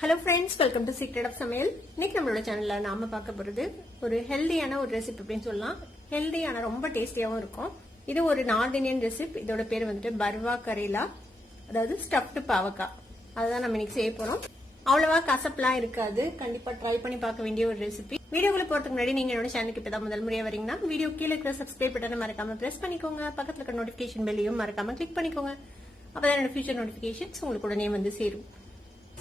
Hello friends, welcome to Secret of Samayal. இன்னைக்கு நம்மளோட சேனல்ல நாம பார்க்க போறது ஒரு ஹெல்தியான ஒரு ரெசிபி அப்படினு சொல்லலாம். ஹெல்தியான ரொம்ப டேஸ்டியாவும் இருக்கும். இது ஒரு நார்த் இந்தியன் ரெசிபி. இதோட பேர் வந்துட்டு பர்வா கரேலா, அதாவது ஸ்டஃப்டு பாவக்காய். அதுதான் நம்ம இன்னைக்கு செய்ய போறோம். அவ்வளவா கசப்புலாம் இருக்காது. கண்டிப்பா ட்ரை பண்ணி பார்க்க வேண்டிய ஒரு ரெசிபி. வீடியோக்குள்ள போறதுக்கு முன்னாடி நீங்க என்னோட சேனலுக்கு இப்பதான் முதல் முறையா வரீங்கன்னா வீடியோ கீழே இருக்கிற சப்ஸ்கிரைப் பட்டனை மறக்காம பிரஸ் பண்ணிக்கோங்க. பக்கத்துல இருக்க நோட்டிபிகேஷன் பெல்லையும் மறக்காம கிளிக் பண்ணிக்கோங்க. அப்பதான் என்னோட ஃபியூச்சர் நோட்டிபிகேஷன்ஸ் உங்களுக்கு உடனே வந்து சேரும்.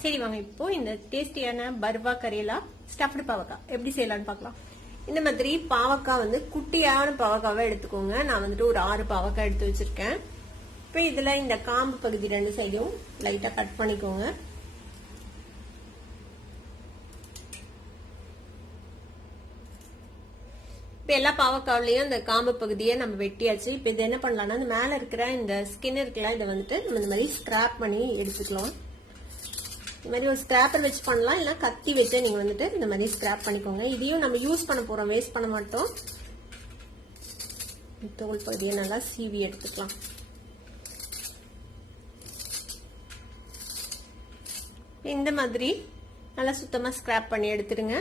சரி வாங்க, இப்போ இந்த டேஸ்டியான பர்வா கரேலா ஸ்டஃப்டு பாவக்காய் எப்படி செய்யலாம்னு பார்க்கலாம். இந்த மாதிரி பாவக்காய் வந்து குட்டியான பாவக்காவை எடுத்துக்கோங்க. நான் வந்துட்டு ஒரு 6 பாவக்காய் எடுத்து வச்சிருக்கேன். இப்போ இதுல இந்த காம்பு பகுதி 2 சைடும் லைட்டா கட் பண்ணிக்கோங்க. இப்போ எல்லா பாவக்காவிலையும் இந்த காம்பு பகுதியை நம்ம வெட்டியாச்சு. இப்போ இது என்ன பண்ணலாம்னா, இந்த மேல இருக்கிற இந்த ஸ்கின் இருக்குல்ல, இதை வந்துட்டு நம்ம இந்த மாதிரி ஸ்கிராப் பண்ணி எடுத்துக்கலாம். இந்த மாதிரி ஒரு ஸ்கிராப்பர் வச்சு பண்ணலாம், இல்ல கத்தி வச்சு நீங்க வந்துட்டு இந்த மாதிரி ஸ்கிராப் பண்ணிக்கோங்க. இதையும் நம்ம யூஸ் பண்ண போறோம், வேஸ்ட் பண்ண மாட்டோம். தோல் பகுதியை நல்லா சீவி எடுத்துக்கலாம். இந்த மாதிரி நல்லா சுத்தமா ஸ்கிராப் பண்ணி எடுத்துருங்க.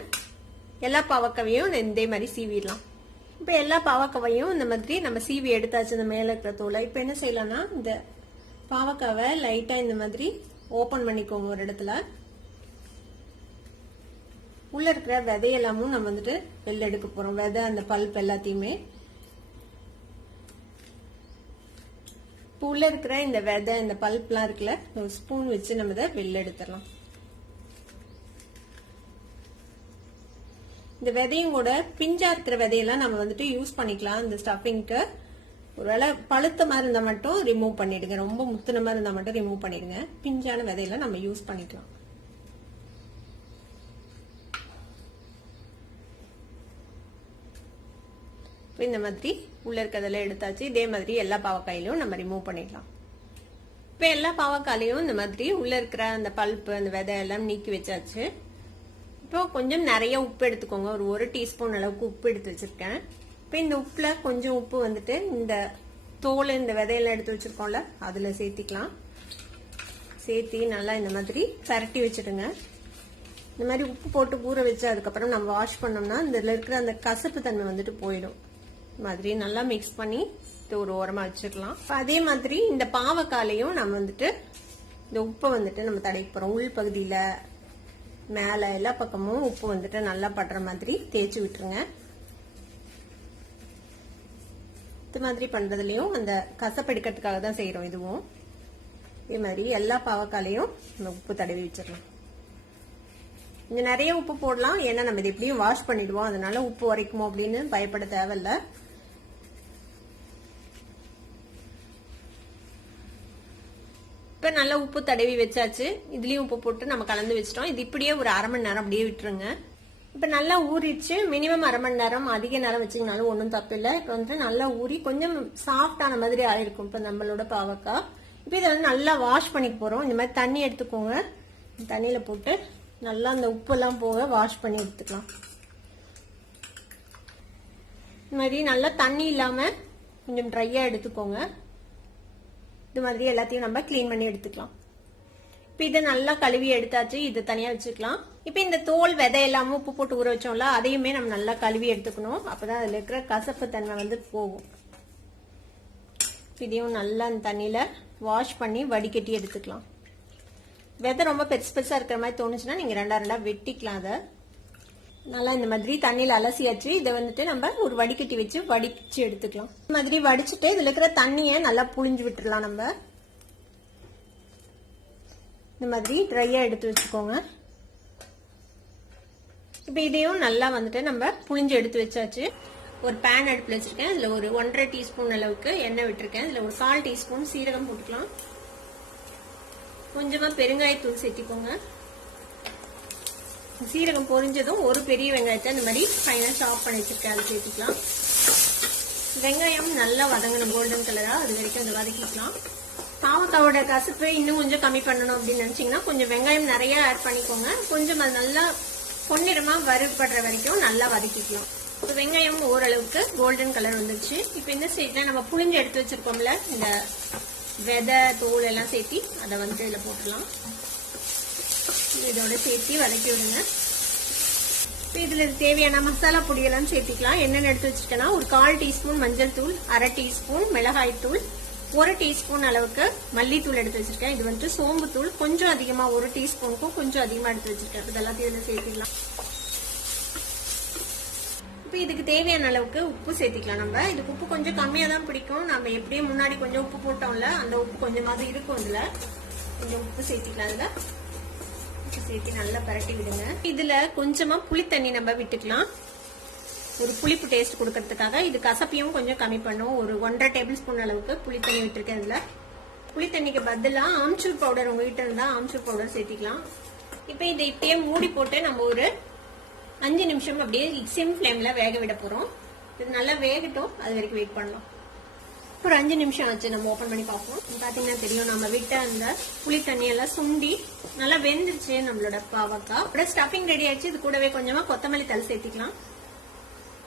எல்லா பாவக்காவையும் இதே மாதிரி சீவிடலாம். இப்ப எல்லா பாவக்காவையும் இந்த மாதிரி நம்ம சீவி எடுத்தாச்சு, இந்த மேல இருக்கிற தோலை. இப்ப என்ன செய்யலாம்னா, இந்த பாவக்காவை லைட்டா இந்த மாதிரி ஓபன் பண்ணிக்கோங்க. ஒரு இடத்துல உள்ள இருக்கிற விதையெல்லாமும் நம்ம வந்துட்டு வெளில எடுக்க போறோம். விதை, அந்த பல்ப் எல்லாத்தையுமே. உள்ள இருக்கிற இந்த விதை, இந்த பல்ப் எல்லாம் இருக்குல்ல, ஒரு ஸ்பூன் வச்சு நம்ம இதை வெளில எடுத்துடலாம். இந்த விதையும் கூட பிஞ்சா இருக்கிற விதையெல்லாம் நம்ம வந்துட்டு யூஸ் பண்ணிக்கலாம் இந்த ஸ்டஃபிங்க்கு. ஒருவேளை பழுத்த மாதிரி இருந்தா மட்டும் ரிமூவ் பண்ணிடுங்க. ரொம்ப முத்துன மாதிரி இருந்தா மட்டும் ரிமூவ் பண்ணிடுங்க. பிஞ்சான விதையில நம்ம யூஸ் பண்ணிக்கலாம். இந்த மாதிரி உள்ள இருக்கிறதெல்லாம் எடுத்தாச்சு. இதே மாதிரி எல்லா பாவக்காயிலையும் நம்ம ரிமூவ் பண்ணிடலாம். இப்ப எல்லா பாவக்காயிலையும் இந்த மாதிரி உள்ள இருக்கிற அந்த பல்ப்பு, அந்த விதை எல்லாம் நீக்கி வச்சாச்சு. இப்போ கொஞ்சம் நிறைய உப்பு எடுத்துக்கோங்க. ஒரு 1 டீஸ்பூன் அளவுக்கு உப்பு எடுத்து வச்சிருக்கேன். இப்ப இந்த உப்புல கொஞ்சம் உப்பு வந்துட்டு இந்த தோல், இந்த விதையெல்லாம் எடுத்து வச்சிருக்கோம்ல, அதுல சேர்த்திக்கலாம். சேர்த்தி நல்லா இந்த மாதிரி பரட்டி வச்சிடுங்க. இந்த மாதிரி உப்பு போட்டு ஊற வச்சு அதுக்கப்புறம் நம்ம வாஷ் பண்ணோம்னா இதுல இருக்கிற அந்த கசப்பு தன்மை வந்துட்டு போயிடும். மாதிரி நல்லா மிக்ஸ் பண்ணி ஒரு ஓரமா வச்சிடலாம். அதே மாதிரி இந்த பாவக்காலையும் நம்ம வந்துட்டு இந்த உப்பை வந்துட்டு நம்ம தடவி போறோம். உள் பகுதியில, மேல எல்லா பக்கமும் உப்பு வந்துட்டு நல்லா படுற மாதிரி தேய்ச்சி விட்டுருங்க. இது மாதிரி பண்றதுலயும் அந்த கசப்பு எடுக்கிறதுக்காக தான் செய்யறோம். இதுவும் இதே மாதிரி எல்லா பாவக்காலையும் நம்ம உப்பு தடவி வச்சிடலாம். இங்க நிறைய உப்பு போடலாம், ஏன்னா நம்ம இது எப்படியும் வாஷ் பண்ணிடுவோம். அதனால உப்பு உரைக்குமோ அப்படின்னு பயப்பட தேவையில்ல. இப்ப நல்லா உப்பு தடவி வச்சாச்சு. இதுலயும் உப்பு போட்டு நம்ம கலந்து வச்சிட்டோம். இது இப்படியே ஒரு 1/2 மணி நேரம் அப்படியே விட்டுருங்க. இப்ப நல்லா ஊறிடுச்சு. மினிமம் 1/2 மணி நேரம், அதிக நேரம் வச்சீங்கனாலும் ஒன்றும் தப்பு இல்லை. இப்ப வந்துட்டு நல்லா ஊறி கொஞ்சம் சாஃப்டான மாதிரி ஆயிருக்கும் இப்ப நம்மளோட பாவக்காய். இப்ப இதை வந்து நல்லா வாஷ் பண்ணிக்க போறோம். இந்த மாதிரி தண்ணி எடுத்துக்கோங்க. தண்ணியில போட்டு நல்லா அந்த உப்பு எல்லாம் போக வாஷ் பண்ணி எடுத்துக்கலாம். இந்த மாதிரி நல்லா தண்ணி இல்லாம கொஞ்சம் ட்ரையா எடுத்துக்கோங்க. இது மாதிரி எல்லாத்தையும் நம்ம கிளீன் பண்ணி எடுத்துக்கலாம். இப்ப இதை நல்லா கழுவி எடுத்தாச்சு. இது தனியா வச்சுக்கலாம். இப்ப இந்த தோல், விதை எல்லாமே உப்பு போட்டு ஊற வச்சோம்ல, அதையுமே நம்ம நல்லா கழுவி எடுத்துக்கணும். அப்பதான் அதுல இருக்கிற கசப்பு தன்மை வந்து போகும். இதையும் நல்லா அந்த தண்ணியில வாஷ் பண்ணி வடிகட்டி எடுத்துக்கலாம். விதை ரொம்ப பெருசு பெருசா இருக்கிற மாதிரி தோணுச்சுன்னா நீங்க 2 வெட்டிக்கலாம். அதை நல்லா இந்த மாதிரி தண்ணியில அலசியாச்சு. இதை வந்துட்டு நம்ம ஒரு வடிகட்டி வச்சு வடிச்சு எடுத்துக்கலாம். இந்த மாதிரி வடிச்சுட்டு இதுல இருக்கிற தண்ணியை நல்லா புழிஞ்சு விட்டுறலாம். நம்ம இந்த மாதிரி ட்ரையா எடுத்து வச்சுக்கோங்க. இப்ப இதையும் நல்லா வந்துட்டு நம்ம புழிஞ்சு எடுத்து வச்சாச்சு. ஒரு பேன் அடுப்புல வச்சிருக்கேன். இதுல ஒரு 1.5 டீஸ்பூன் அளவுக்கு எண்ணெய் விட்டுருக்கேன். இதுல ஒரு 1/4 டீஸ்பூன் சீரகம் போட்டுக்கலாம். கொஞ்சமா பெருங்காயத்தூள் சேர்த்திக்கோங்க. சீரகம் பொரிஞ்சதும் ஒரு பெரிய வெங்காயத்தை இந்த மாதிரி ஃபைனா சாப் பண்ணி வச்சிருக்கேன், அதை சேர்த்திக்கலாம். வெங்காயம் நல்லா வதங்கணும், கோல்டன் கலரா, அது வரைக்கும் அதை வதக்கிக்கலாம். பாவக்காவோட கசப்பு இன்னும் கொஞ்சம் கம்மி பண்ணணும் அப்படின்னு நினைச்சீங்கன்னா கொஞ்சம் வெங்காயம் நிறைய ஆட் பண்ணிக்கோங்க. கொஞ்சம் அது நல்லா பொன்னிறமா வறுபடுற வரைக்கும் நல்லா வதக்கிக்கலாம். இப்போ வெங்காயம் ஓரளவுக்கு கோல்டன் கலர் வந்துருச்சு. இப்போ இந்த ஸ்டேஜ்ல நம்ம புளிஞ்சு எடுத்து வச்சிருக்கோம்ல, இந்த விதை, தோல் எல்லாம் சேர்த்தி அதை வந்து இதுல போட்டுடலாம். இதோட சேர்த்து வதக்கி விடுங்க. இதுல தேவையான மசாலா பொடியெல்லாம் சேர்த்திக்கலாம். என்னென்ன எடுத்து வச்சிருக்கேன்னா, ஒரு 1/4 டீஸ்பூன் மஞ்சள் தூள், 1/2 டீஸ்பூன் மிளகாய் தூள், 1 டீஸ்பூன் அளவுக்கு மல்லித்தூள் எடுத்து வச்சிருக்கேன். இது வந்து சோம்பு தூள் கொஞ்சம் அதிகமா, 1 டீஸ்பூனுக்கும் கொஞ்சம் அதிகமா எடுத்து வச்சிருக்கேன். இதெல்லாத்தையும் இதுல சேர்த்திக்கலாம். இப்போ இதுக்கு தேவையான அளவுக்கு உப்பு சேர்த்திக்கலாம். நம்ம இதுக்கு உப்பு கொஞ்சம் கம்மியா தான் பிடிக்கும். நம்ம எப்படியும் முன்னாடி கொஞ்சம் உப்பு போட்டோம்ல, அந்த உப்பு கொஞ்சமாவது இருக்கும். இதுல கொஞ்சம் உப்பு சேர்த்திக்கலாம். இதுல சேர்த்து நல்லா பரட்டி விடுங்க. இதுல கொஞ்சமா புளி தண்ணி நம்ம விட்டுக்கலாம், ஒரு புளிப்பு டேஸ்ட் கொடுக்கறதுக்காக. இது கசப்பையும் கொஞ்சம் கம்மி பண்ணும். ஒரு 1.5 டேபிள் ஸ்பூன் அளவுக்கு புளி தண்ணி விட்டுருக்கேன். இதுல புளி தண்ணிக்கு பதிலா ஆம்ச்சூர் பவுடர் உங்ககிட்ட இருந்தா ஆம்ச்சூர் பவுடர் சேர்த்திக்கலாம். இப்ப இதை இப்படியே மூடி போட்டு நம்ம ஒரு 5 நிமிஷம் அப்படியே சிம் ஃபிளேம்ல வேக விட போறோம். இது நல்லா வேகட்டும், அது வரைக்கும் வெயிட் பண்ணலாம். ஒரு 5 நிமிஷம் ஆச்சு. நம்ம ஓபன் பண்ணி பார்ப்போம். பாத்தீங்கன்னா தெரியும், நம்ம விட்ட அந்த புளி தண்ணி எல்லாம் சுண்டி நல்லா வெந்துருச்சு நம்மளோட பாவக்காய். ஸ்டஃபிங் ரெடி ஆயிடுச்சு. இது கூடவே கொஞ்சமா கொத்தமல்லி தழை சேர்த்திக்கலாம்.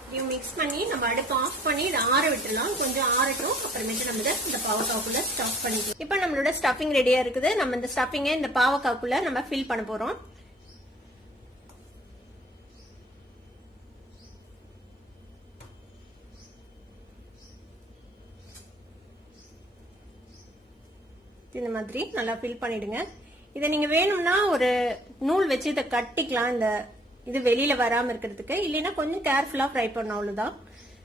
இதையும் மிக்ஸ் பண்ணி நம்ம அடுப்பு ஆஃப் பண்ணி இதை ஆற விட்டுலாம். கொஞ்சம் ஆறட்டும், அப்புறமேட்டு நம்ம இந்த பாவக்காய்க்குள்ள ஸ்டஃப் பண்ணிக்கலாம். இப்ப நம்மளோட ஸ்டஃபிங் ரெடியா இருக்குது. நம்ம இந்த ஸ்டஃபிங்கை இந்த பாவக்காய்க்குள்ள நம்ம ஃபில் பண்ண போறோம். இந்த மாதிரி நல்லா ஃபில் பண்ணிடுங்க. இதை நீங்க வேணும்னா ஒரு நூல் வச்சு இதை கட்டிக்கலாம், இந்த இது வெளியில வராம இருக்கிறதுக்கு. இல்லைன்னா கொஞ்சம் கேர்ஃபுல்லா ஃப்ரை பண்ணணும், அவ்வளவுதான்.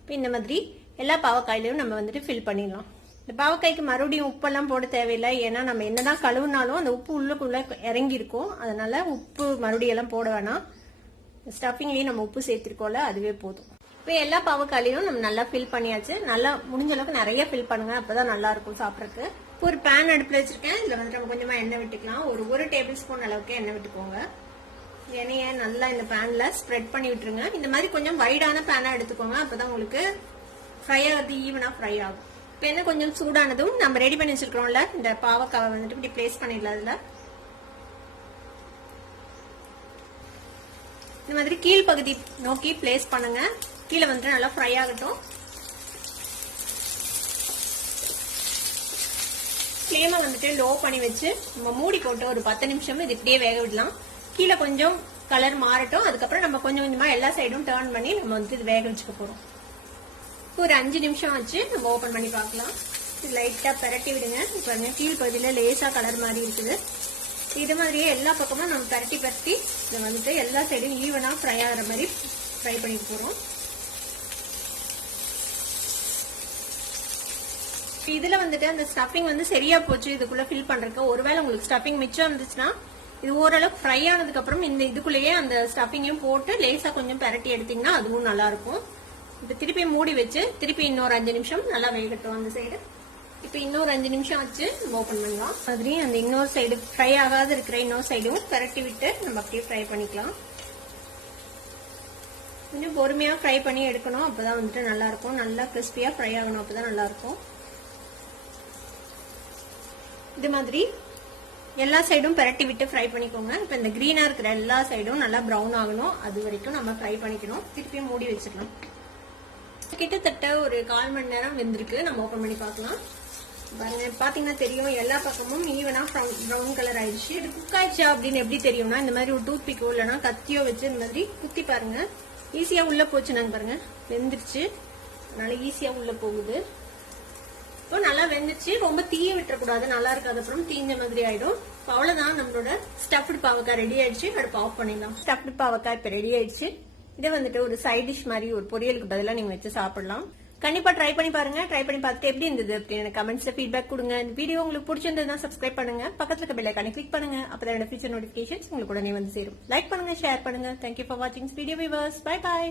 இப்போ இந்த மாதிரி எல்லா பாவக்காயிலையும் நம்ம வந்துட்டு ஃபில் பண்ணிடலாம். இந்த பாவக்காய்க்கு மறுபடியும் உப்பெல்லாம் போட தேவையில்லை. ஏன்னா நம்ம என்னதான் கழுவுனாலும் அந்த உப்பு உள்ளுக்குள்ள இறங்கி இருக்கும். அதனால உப்பு மறுபடியும் எல்லாம் போட வேணாம். ஸ்டஃபிங்லயும் நம்ம உப்பு சேர்த்திருக்கோம்ல, அதுவே போதும். இப்போ எல்லா பாவக்காயிலையும் நம்ம நல்லா ஃபில் பண்ணியாச்சு. நல்லா முடிஞ்ச அளவுக்கு நிறைய ஃபில் பண்ணுங்க, அப்பதான் நல்லா இருக்கும் சாப்பிட்றதுக்கு. இப்போ ஒரு பேன் அடுப்புல வச்சிருக்கேன். இதுல வந்து நம்ம கொஞ்சமா எண்ணெய் விட்டுக்கலாம். ஒரு டேபிள் ஸ்பூன் அளவுக்கு எண்ணெய் விட்டுக்கோங்க. எண்ணெயை நல்லா இந்த பேன்ல ஸ்ப்ரெட் பண்ணி விட்டுருங்க. இந்த மாதிரி கொஞ்சம் வைடான பேனா எடுத்துக்கோங்க, அப்பதான் உங்களுக்கு ஃப்ரை ஆகுது, ஈவனா ஃப்ரை ஆகும். இப்போ எண்ணெய் கொஞ்சம் சூடானதும் நம்ம ரெடி பண்ணி வச்சிருக்கிறோம்ல இந்த பாவக்காவை வந்துட்டு இப்படி பிளேஸ் பண்ணிடலாம். அதுல இந்த மாதிரி கீழ் பகுதி நோக்கி பிளேஸ் பண்ணுங்க. கீழே வந்துட்டு நல்லா ஃப்ரை ஆகட்டும். ஃப்ளேமை வந்துட்டு லோ பண்ணி வச்சு நம்ம மூடி போட்டு ஒரு 10 நிமிஷம் இது இப்படியே வேக விடலாம். கீழே கொஞ்சம் கலர் மாறட்டும். அதுக்கப்புறம் நம்ம கொஞ்சம் கொஞ்சமா எல்லா சைடும் டர்ன் பண்ணி நம்ம வந்து இது வேக வச்சுக்க போறோம். ஒரு 5 நிமிஷம் ஆச்சு. நம்ம ஓபன் பண்ணி பார்க்கலாம். இது லைட்டா பரட்டி விடுங்க. பாருங்க, கீழ் பகுதியில லேசா கலர் மாதிரி இருக்குது. இது மாதிரியே எல்லா பக்கமும் நம்ம பரட்டி இதை வந்துட்டு எல்லா சைடும் ஈவனா ஃப்ரை ஆகிற மாதிரி ஃப்ரை பண்ணிட்டு போறோம். இதுல வந்துட்டு அந்த ஸ்டஃபிங் வந்து சரியா போச்சு இதுக்குள்ள ஃபில் பண்றதுக்கு. ஒருவேளை உங்களுக்கு ஸ்டஃபிங் மிச்சம் இருந்துச்சுன்னா இது ஓரளவுக்கு ஃப்ரை ஆனதுக்கு அப்புறம் இந்த இதுக்குள்ளேயே அந்த ஸ்டஃபிங்கையும் போட்டு லேசா கொஞ்சம் பரட்டி எடுத்தீங்கன்னா அதுவும் நல்லா இருக்கும். இப்ப திருப்பி மூடி வச்சு திருப்பி இன்னொரு 5 நிமிஷம் நல்லா வேகட்டும் அந்த சைடு. இப்ப இன்னொரு 5 நிமிஷம் ஆச்சு. நம்ம ஓபன் பண்ணலாம். மாதிரி அந்த இன்னொரு சைடு ஃப்ரை ஆகாத இருக்கிற இன்னொரு சைடும் பரட்டி விட்டு நம்ம அப்படியே ஃப்ரை பண்ணிக்கலாம். கொஞ்சம் பொறுமையா ஃப்ரை பண்ணி எடுக்கணும், அப்பதான் வந்துட்டு நல்லா இருக்கும். நல்லா கிறிஸ்பியா ஃப்ரை ஆகணும், அப்பதான் நல்லா இருக்கும். இது மாதிரி எல்லா சைடும் பரட்டி விட்டு ஃப்ரை பண்ணிக்கோங்க. இப்ப இந்த கிரீனா இருக்கிற எல்லா சைடும் நல்லா ப்ரௌன் ஆகணும், அது வரைக்கும் நம்ம ஃப்ரை பண்ணிக்கணும். திருப்பியும் மூடி வச்சிடலாம். கிட்டத்தட்ட ஒரு 1/4 மணி நேரம் வெந்திருக்கு. நம்ம ஓபன் பண்ணி பார்க்கலாம். பாருங்க, பாத்தீங்கன்னா தெரியும் எல்லா பக்கமும் ஈவனா ப்ரௌன் கலர் ஆயிடுச்சு. இது குக் ஆயிடுச்சா அப்படின்னு எப்படி தெரியும்னா, இந்த மாதிரி ஒரு டூத் பிக்கோ இல்லைன்னா கத்தியோ வச்சு இந்த மாதிரி குத்தி பாருங்க. ஈஸியா உள்ள போச்சு. நாங்க பாருங்க வெந்துருச்சு, அதனால ஈஸியா உள்ள போகுது. இப்போ நல்லா வெந்துச்சு. ரொம்ப தீய விட்டுறக்கூடாது, நல்லா இருக்காது, அப்புறம் தீஞ்ச மாதிரி ஆயிடும். அவ்வளவுதான், நம்மளோட ஸ்டஃப்டு பாவக்காய் ரெடி ஆயிடுச்சு. அடுப்பு ஆஃப் பண்ணிடலாம். ஸ்டஃப்டு பாவக்காய் இப்ப ரெடி ஆயிடுச்சு. இதை வந்துட்டு ஒரு சைட் டிஷ் மாதிரி ஒரு பொரியலுக்கு பதிலாக நீங்க வச்சு சாப்பிடலாம். கண்டிப்பா ட்ரை பண்ணி பாருங்க. ட்ரை பண்ணி பார்த்துட்டு எப்படி இருந்தது அப்படின்னு கமெண்ட்ஸ்ல ஃபீட்பேக் கொடுங்க. இந்த வீடியோ உங்களுக்கு பிடிச்சிருந்ததுன்னா சப்ஸ்கிரைப் பண்ணுங்க, பக்கத்துல இருக்க பெல் ஐகானை கிளிக் பண்ணுங்க. அப்பதான் ஃபியூச்சர் நோட்டிபிகேஷன்ஸ் உங்களுக்கு உடனே வந்து சேரும். லைக் பண்ணுங்க, ஷேர் பண்ணுங்க. தேங்க்யூ ஃபார் வாட்சிங் வீடியோ வியூவர்ஸ். Bye by.